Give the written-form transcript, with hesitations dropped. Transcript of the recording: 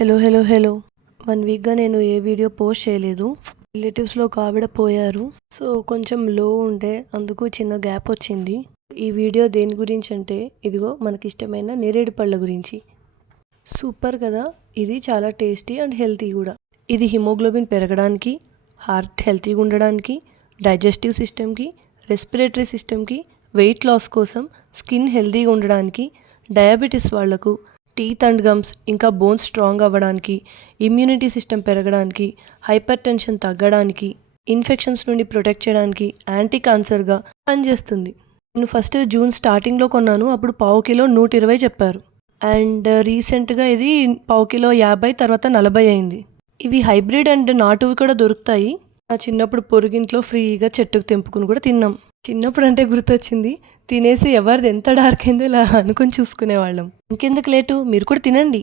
Hello 1 వీక్గా నేను ఏ video post చేయలేదు. రిలేటివ్స్లో ఒక ఆవిడ పోయారు. సో కొంచెం లో ఉండే అందుకు చిన్న గ్యాప్ వచ్చింది. ఈ వీడియో దేని గురించి అంటే ఇదిగో మనకి ఇష్టమైన నేరేడు పళ్ళ గురించి. సూపర్ కదా, ఇది చాలా టేస్టీ అండ్ హెల్తీ కూడా. ఇది హిమోగ్లోబిన్ పెరగడానికి, హార్ట్ హెల్తీగా ఉండడానికి, డైజెస్టివ్ సిస్టమ్కి, రెస్పిరేటరీ సిస్టమ్కి, వెయిట్ లాస్ కోసం, స్కిన్ హెల్తీగా ఉండడానికి, డయాబెటీస్ వాళ్లకు, టీత్ అండ్ గమ్స్ ఇంకా బోన్స్ స్ట్రాంగ్ అవ్వడానికి, ఇమ్యూనిటీ సిస్టమ్ పెరగడానికి, హైపర్ టెన్షన్ తగ్గడానికి, ఇన్ఫెక్షన్స్ నుండి ప్రొటెక్ట్ చేయడానికి యాంటీ క్యాన్సర్గా పనిచేస్తుంది. నేను ఫస్ట్ జూన్ స్టార్టింగ్లో కొన్నాను. అప్పుడు పావు కిలో 120 చెప్పారు. అండ్ రీసెంట్గా ఇది పావు కిలో 50, తర్వాత 40 అయింది. ఇవి హైబ్రిడ్ అండ్ నాటువి కూడా దొరుకుతాయి. నా చిన్నప్పుడు పొరుగింట్లో ఫ్రీగా చెట్టుకు తెంపుకుని కూడా తిన్నాం. చిన్నప్పుడు అంటే గుర్తొచ్చింది, తినేసి ఎవరిది ఎంత డార్క్ అయిందో ఇలా అనుకుని చూసుకునేవాళ్ళం. ఇంకెందుకు లేటు, మీరు కూడా తినండి.